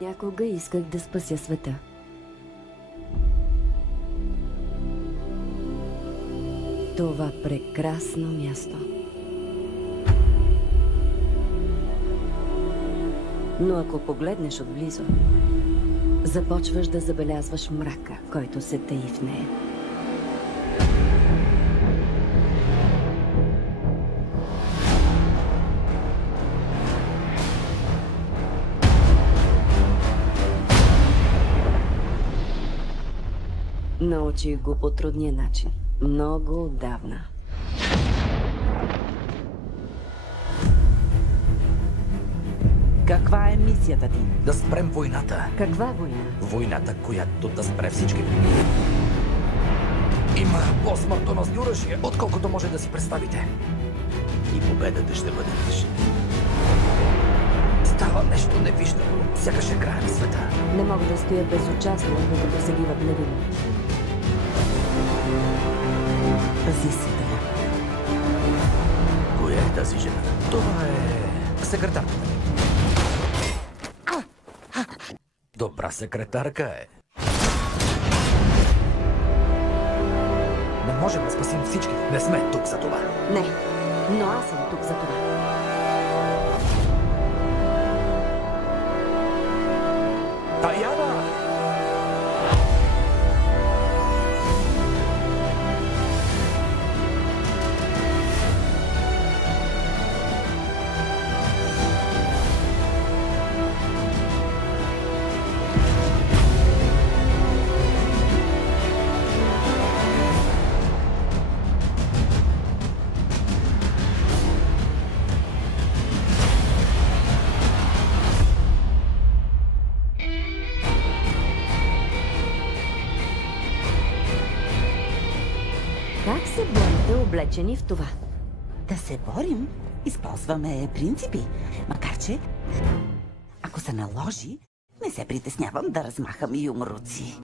Някога исках да спася света. Това прекрасно място. Но ако погледнеш отблизо, започваш да забелязваш мрака, който се таи в нея. Научих го по трудния начин. Много отдавна. Каква е мисията ти? Да спрем войната. Каква война? Войната, която да спре всички войни. Има по-смъртоносни оръжия, отколкото може да си представите. И победата ще бъде наша. Става нещо невиждано. Сякаш е края на света. Не мога да стоя безучастно, докато се гиват невинно. Пази се, Теля. Коя е тази жена? Това е секретарката ми. Добра секретарка е. Не можем да спасим всички. Не сме тук за това. Не, но аз съм тук за това. Таяна! Как се борите облечени в това? Да се борим, използваме принципи. Макар че, ако се наложи, не се притеснявам да размахам юмруци.